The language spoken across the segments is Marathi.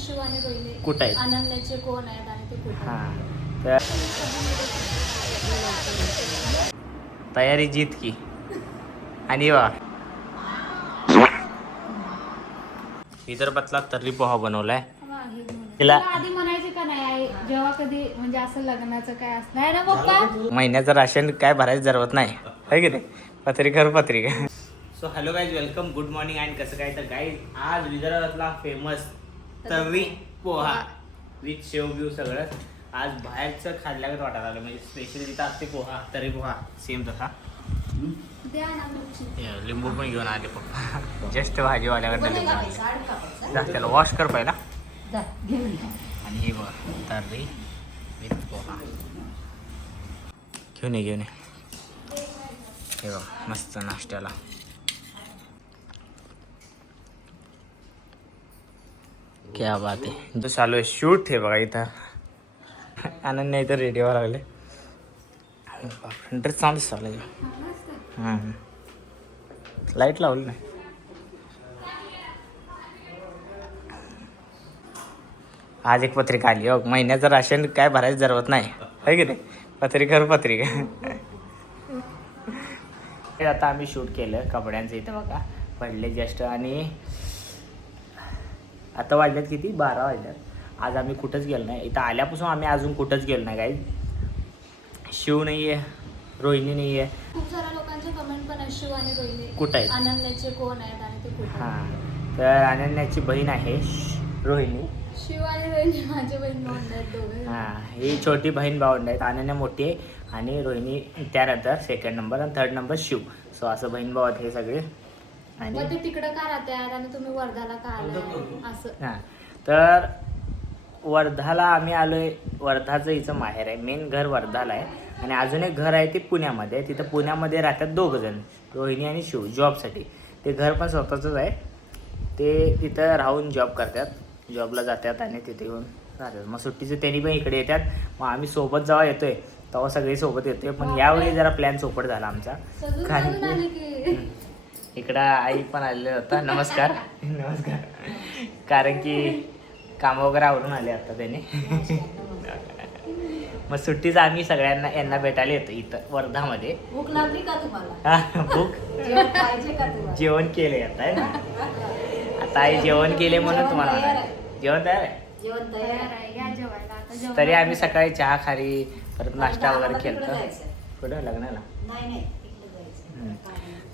शिव आणि रोहिणी कुठं आहेत? अनन्याचे कोण आहेत आणि ते कुठे हां तर तयारी जीत की आणि वा विदर्भातला तर्री पोहा बनवलाय तिला आधी म्हणायचे का नाही जेव्हा कधी म्हणजे असं लग्नाचं काय असणार ना पप्पा महिन्याचं राशन काय भरायचं जरवत नाही है की नाही पत्रिका पत्रिका so hello guys welcome good morning and कसं काय तर गाईज आज विदर्भातला फेमस तर्री पोहा विथ शेव ब्यू सगळं आज बाहेरचं खाल्ल्यागत वाटायला आलं म्हणजे स्पेशल तिथं असते पोहा तर्री पोहा सेम तसा द्या ना मिरची. लिंबू पण घेऊन आले पप्पा जस्ट भाजीवाल्याकडनं लिंबू जा त्याला वॉश कर पहिला आणि हे बघा तर्री विथ पोहा घेऊन ये हे बघा मस्त नाश्त्याला क्या बात आहे चालू आहे शूट हे बघा इथं अनन्या इथं रेडी व्हायला लागले ड्रेस चांगलीच चालू लाईट लावली नाही आज एक पत्रिका आली हो महिन्याचं राशन काय भरायचं जरवत नाही है की नाही पत्रिका आता आम्ही शूट केलं कपड्यांचं इथं बघा पडले जस्ट आणि आता वाजल्यात किती 12 वाजल्यात आज आम्ही कुठंच गेलो नाही इथं आल्यापासून आम्ही अजून कुठंच गेलो नाही काही शिव नाही आहे रोहिणी नाही आहे खूप साऱ्या लोकांचे कमेंट पण आहे शिव आणि रोहिणी कुठं आहेत अनन्याचे कोण आहेत आणि ते कुठे हां तर अनन्याची बहीण आहे रोहिणी शिव आणि रोहिणी माझे बहीण भावंड आहेत दोघे हां ही छोटी बहीण भावंड आहेत अनन्या मोठी आहे आणि रोहिणी त्यानंतर सेकंड नंबर आणि थर्ड नंबर शिव सो असं बहीण भाऊ आहेत हे सगळे आणि मग ते तिकडं का राहतात आणि तुम्ही वर्धाला का आलाय असं हां तर वर्धाला आम्ही आलोय वर्धाचं हिचं माहेर आहे मेन घर वर्धाला आहे आणि अजून एक घर आहे ते पुण्यामध्ये तिथं पुण्यामध्ये राहतात 2 जण रोहिणी आणि शिव जॉबसाठी ते घर पण स्वतःचंच आहे ते तिथं राहून जॉब करतात जॉबला जातात आणि तिथे येऊन राहतात मग सुट्टीचं त्यांनी पण इकडे येतात मग आम्ही सोबत जेव्हा येतोय तेव्हा सगळे सोबत येतोय पण यावेळी जरा प्लॅन चोपट झाला आमचा कारण की इकडं आई पण आलेला होता नमस्कार कारण की कामं वगैरे आवरून आले आता त्याने मग सुट्टीचं आम्ही सगळ्यांना यांना भेटायला येतो इथं वर्धामध्ये भूक लागली का तुम्हाला भूक पाहिजे का तुम्हाला जेवण केले आता आहे ना आता आई जेवण केले म्हणून तुम्हाला जेवण तयार आहे जेवण तयार आहे या जेवायला आता तरी आम्ही सकाळी चहा खारी परत नाश्ता वगैरे केलं कुठं लग्नाला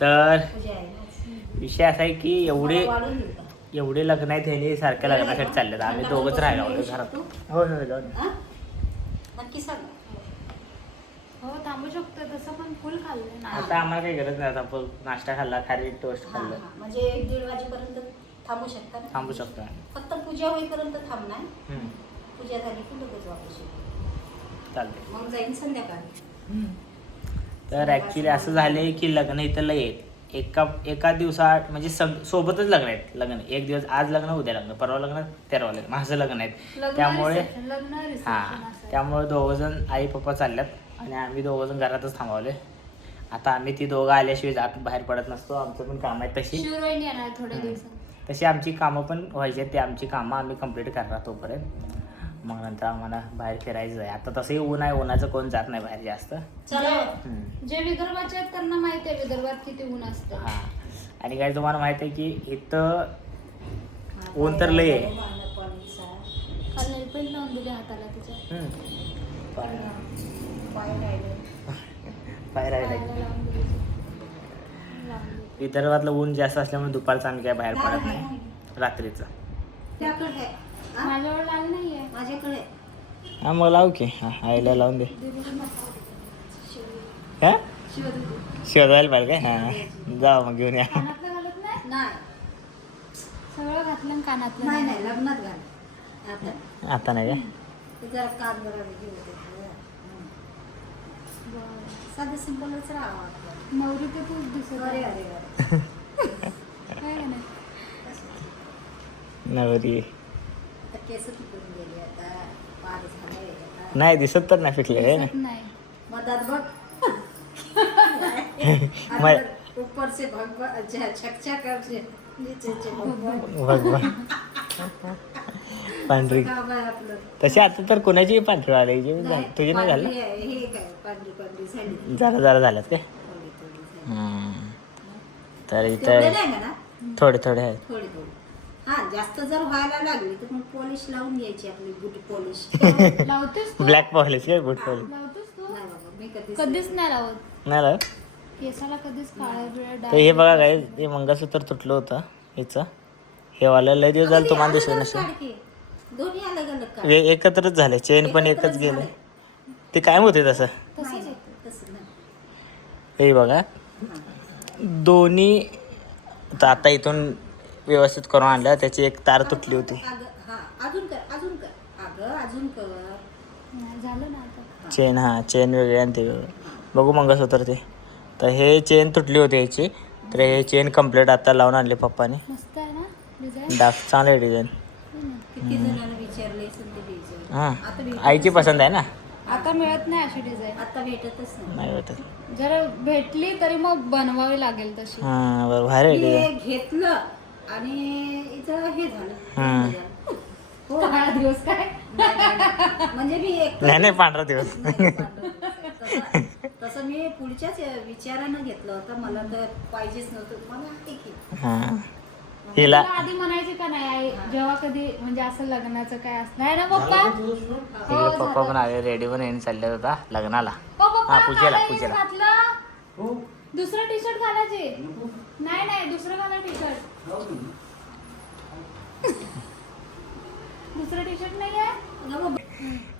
तर विषय असा आहे की एवढे लग्न आहेत ह्याने सारख्या लग्नासाठी चालले तर आम्ही दोघंच राहिलो होतो घरात हो नक्की सांग हो थांबू शकतो तसं पण फुल खाल्लं आता आम्हाला काही गरज नाही आता आपण नाश्ता खाल्ला खारी टोस्ट खाल्लं म्हणजे 1-1:30 वाजेपर्यंत थांबू शकता ना थांबू शकतो फक्त पूजा होईपर्यंत थांबणार पूजा झाली की लगेच वापस येऊ चालते मग जाईन संध्याकाळी तर ॲक्च्युली असं झालंय की लग्न इथं लय आहेत एका दिवसात म्हणजे सोबतच लग्न आहेत लग्न एक दिवस आज लग्न उद्या लग्न परवा लग्न तेरवा लग्न माझं लग्न आहेत त्यामुळे हां त्यामुळे 2 जण आई पप्पा चालल्यात आणि आम्ही 2 जण घरातच थांबवले आता आम्ही ती दोघं आल्याशिवाय जात बाहेर पडत नसतो आमचं पण काम आहे तशी आमची कामं पण व्हायची ते आमची कामं आम्ही कंप्लीट करणार तोपर्यंत मग नंतर आम्हाला बाहेर फिरायचं आहे आता तसंही ऊन आहे उन्हाचं कोण जात नाही बाहेर जास्त जे विदर्भाचे आहेत त्यांना माहिती आहे विदर्भात किती ऊन असतं हां आणि काय तुम्हाला माहित आहे की इथं ऊन तर लय आहे पण लावून दिले हाताला तिच्या बाहेर आहे विदर्भातलं ऊन जास्त असल्यामुळे दुपारचं आम्ही काय बाहेर पडत नाही रात्रीचं माझ्यावर लाल नाहीये माझ्याकडे हां मग लावू की हां आईला लावून दे हां शोधायला पाहिजे काय हां जा मग घेऊन या कानातलं घालत नाही सगळं घातलं कानातलं नाही लग्नात घाल आता नाही ते जरा कान बरोबर साधं सिंपलच राहावं नवरी ते तूच दिसत अरे अरे अरे काय नाही नवरी केस पिकून गेले आता पार झाले नाही दिसत तर नाही पिकले नाही मधात बघ ऊपर से भगवान छकछक नीचे से भगवान पांढरी गाव आहे आपलं. तशी आता तर कोणाची पांढरी आली तुझी नाही झालं पांढरी आहे, हे काय पांढरी पांढरी झाली. जरा झाल्यात काय थोडी थोडी झाली. तर तेवढे इथं नाही म्हणा, थोडे आहेत थोडी थोडी. हा जास्त जर व्हायला लागली तर मग पॉलिश लावून घ्यायची, आपली बूट पॉलिश. लावतेस तू? ब्लॅक पॉलिश काय बूट पॉलिश लावतेस तू? नाही बाबा, मी कधीच नाही लावत. नाही लावत? केसाला कधीच काळा बिळा तर हे बघा काय हे मंगळसूत्र तुटलं होतं हिचं हे वाला लय दिवस झालं तुम्हाला दिसलं नसेल दोन्ही अलग अलग काढ. एकत्रच झाले चेन पण एकच गेले ते काय होते तसं नाही, नाही, तसं नाही. हे बघा दोन्ही तर आता इथून व्यवस्थित करून आणलं त्याची एक तार तुटली होती अगं, हा, अजून कर, अजून कर. अगं, अजून कर. नाही, झालं ना आता. चेन चेन वेगळे आणि ते वेगळे बघू मंगळसूत्र ते तर हे चेन तुटली होती याची तर हे चेन कम्प्लीट आता लावून आणले पप्पाने मस्त आहे ना डिझाईन. डाक चांगले डिझाईन किती जणांना विचारले असेल ते द्यायचं. हां आता भेटतच आईची पसंत आहे ना आता मिळत नाही अशी डिझाईन. आता भेटतच नाही. नाही वाटत जर भेटली तरी मग बनवावी लागेल तशी. हां बरं भारी आहे मी डिझाईन हे घेतलं आणि इथं हे झालं. हम्म. हो, काळा दिवस काय? नाही, नाही, नाही. म्हणजे मी एक नाही नाही पांढरा दिवस नाही, तसं मी पुढच्याच विचारानं घेतलं होतं. मला तर पाहिजेच नव्हतं. मला आहे की हां हिला तुला आधी म्हणायची का नाही आई जेव्हा कधी म्हणजे असं लग्नाचं काय असलं आहे ना पप्पा? इकडे पप्पा पण आले रेडी पण येऊन चालले होता लग्नाला हो पप्पा, हा, पूजेला, काळं पूजेला. घातलं. दुसरं टी शर्ट घालायचे. नाही दुसरं घाला टी शर्ट. दुसरं टी शर्ट नाही आहे.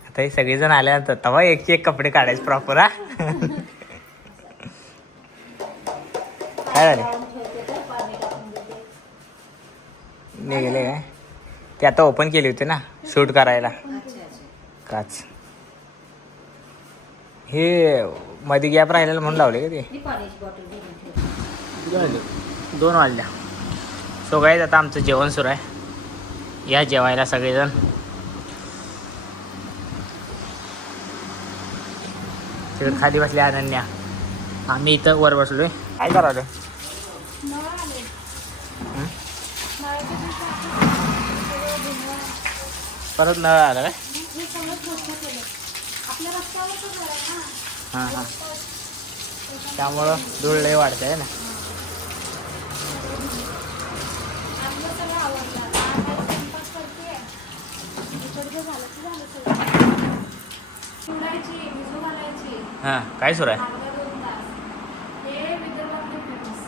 आता हे सगळेजण आल्यानंतर तेव्हा एक कपडे काढायचे प्रॉपर हा काय झाले निघाले काय ते आता ओपन केली होती ना शूट करायला अच्छा अच्छा. काच हे मध्ये गॅप राहिलेला म्हणून लावले का ते मी पाण्याची बॉटल घेऊन ठेवते. 2 वाजल्या सो गाईज आता आमचं जेवण सुरू आहे या जेवायला सगळेजण तिकडे खाली बसले अनन्या आम्ही इथं वर बसलोय काय करावं नळ आले. हं? नळाच्या दिवशी आपण बनवा. परत नळ आला काय हे सगळं स्वच्छ केलं. आपल्या रस्त्यावरच घर आहे ना. हां हां त्यामुळं धूळ लय वाढते आहे ना आपलं सगळं आवडलं. आता स्वयंपाक करते. इकडचं झालं की झालं सगळं. सोडायची भिजू घालायची हां काय सुरू आहे अर्धा 2 तास. हे विदर्भातले फेमस.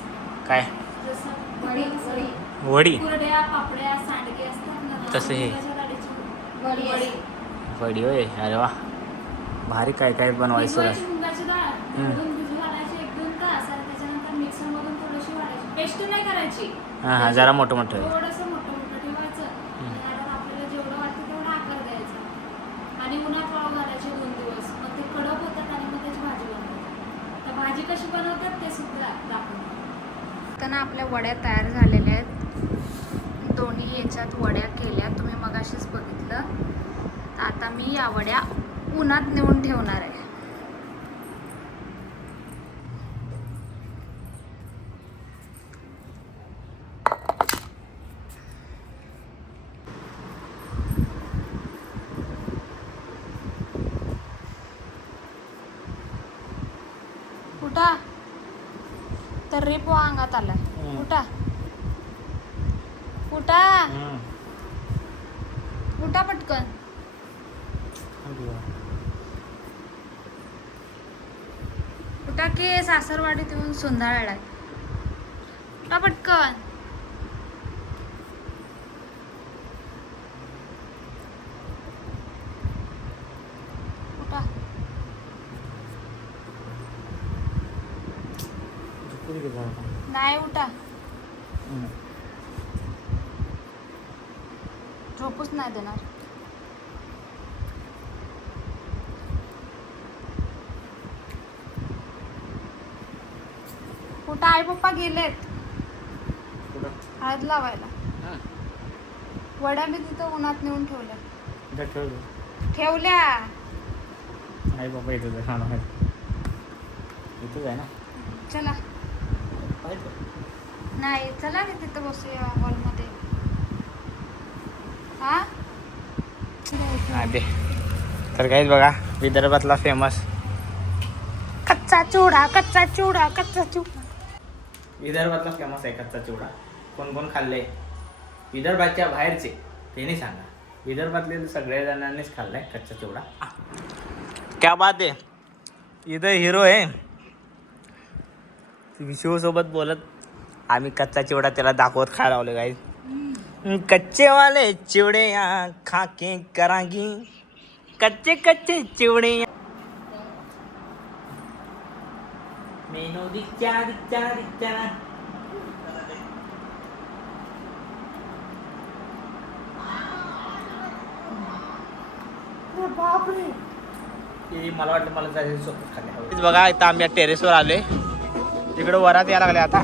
काय जसं वडी वडी कुरड्या पापड्या सांडगे असतात ना तसं हे. त्याच्या डाळीची वडी. वडी होय अरे वा भारी काय काय बनवायचं सुरू भिजवायची आहे मुगाची डाळ धुवून भिजू घालायची 1-2 तास आणि त्याच्यानंतर मिक्सरमधून थोडीशी वाढायची. पेस्ट नाही करायची. हां जरा मोठं मोठं थोडंसं मोठं ठेवायचं आणि ह्याला आपल्याला जेवढं वाटतं तेवढा आकार द्यायचा आणि उन्हात वाळू घालायचे 2 दिवस. मग ते कडक होतात आणि मग त्याची भाजी बनवतात. तर भाजी कशी बनवतात ते सुद्धा दाखवतात. तर आपल्या वड्या तयार झालेल्या आहेत. दोन्ही याच्यात वड्या केल्या तुम्ही मगाशीच बघितलं. तर आता मी या वड्या उन्हात नेऊन ठेवणार आहे. उठा तर्री पोहा अंगात आलाय. उठा उठा उठा पटकन. उठा की सासरवाडीत येऊन सुंदाळलाय. उठा पटकन. उठा. नाही उठा. झोपूच नाही देणार. कुठं आई पप्पा गेलेत हळद लावायला. वड्या मी तिथं उन्हात नेऊन ठेवल्या. ठेवल्या नाही बाबा इथं इथंच आहे ना चला. नाही चला की तिथं बसूया हॉलमध्ये. हा हा दे. तर काहीच बघा विदर्भातला फेमस कच्चा चिवडा कच्चा चिवडा कच्चा चिवडा. विदर्भातला फेमस आहे कच्चा चिवडा. कोण कोण खाल्ले विदर्भाच्या बाहेरचे ते नाही सांगा. विदर्भातले सगळ्या जणांनीच खाल्लाय कच्चा चिवडा. क्या बात आहे. इथं हिरो आहे शिव सोबत बोलत आम्ही कच्चा चिवडा त्याला दाखवत खायला लावले गाईस. कच्चे वाले चिवडे खा के करांगी कच्चे कच्चे चिवडे. मेनू दिच्चा दिच्चा दिच्चा. बापरे मला वाटलं मला जायचं सोबत खाल्ले. बघा इथं आम्ही टेरेसवर आलोय. तिकडे वरात यायला लागले आता.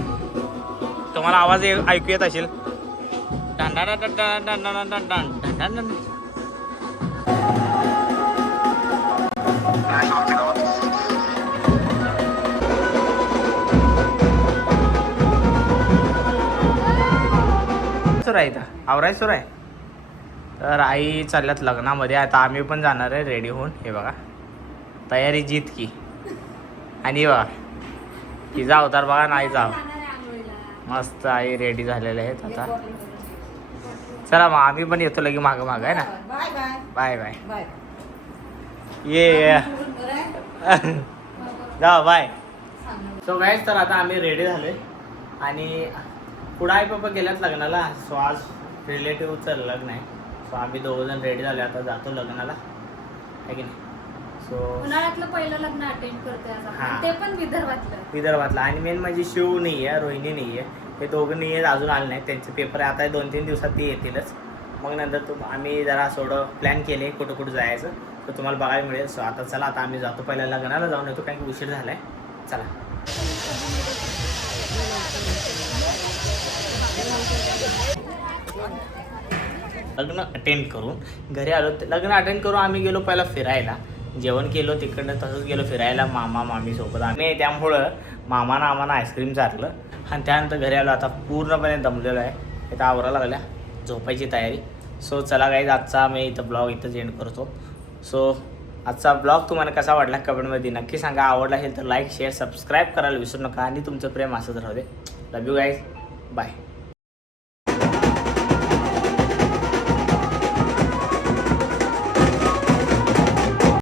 तुम्हाला आवाज ऐकू येत असेल. सुरू आहे इथं आवराय सुरू आहे. तर आई चालल्यात लग्नामध्ये. आता आम्ही पण जाणार आहे रेडी होऊन. हे बघा तयारी जीत की. आणि बघा तिचा अवतार बघा नाही जाव मस्त आई रेडी झालेले आहेत आता. चला मग आम्ही पण येतो लगे मागं मागं आहे ना. Bye bye bye bye bye. ये जा बाय. सो गाईज तर आता आम्ही रेडी झालोय आणि पुढं आई पप्पा गेल्यात लग्नाला. सो आज रिलेटिव्हचं लग्न आहे. सो आम्ही दोघंजण रेडी झालो. आता जातो लग्नाला आहे की नाही. सो उन्हाळ्यातलं पहिलं लग्न अटेंड करतोय आज आपण. हा. ते पण विदर्भातलं. आणि मेन म्हणजे शिव नाही आहे रोहिणी नाही आहे. हे दोघं नाही आहेत अजून आले नाहीत. त्यांचे पेपर आहे आता 2-3 दिवसात ते येतीलच. मग नंतर आम्ही जरा थोडं प्लॅन केले कुठं कुठं जायचं तर तुम्हाला बघायला मिळेल. सो आता चला आता आम्ही जातो पहिल्या लग्नाला जाऊन येतो कारण की उशीर झालाय. चला लग्न अटेंड करून घरी आलो. लग्न अटेंड करून आम्ही गेलो पहिला फिरायला. जेवण केलो तिकडनं तसंच गेलो फिरायला मामा मामी सोबत आम्ही. त्यामुळं मामानं आम्हाला आईस्क्रीम चारलं आणि त्यानंतर घरी आलो. आता पूर्णपणे दमलेलो आहे. इथं आवरायला लागल्या झोपायची तयारी. सो चला गाईज आजचा मी इथं ब्लॉग इथंच एंड करतो. सो आजचा ब्लॉग तुम्हाला कसा वाटला कमेंटमध्ये नक्की सांगा. आवडला असेल तर लाईक शेअर सबस्क्राईब करायला विसरू नका आणि तुमचं प्रेम असंच राहू दे. लव यू गाईज बाय.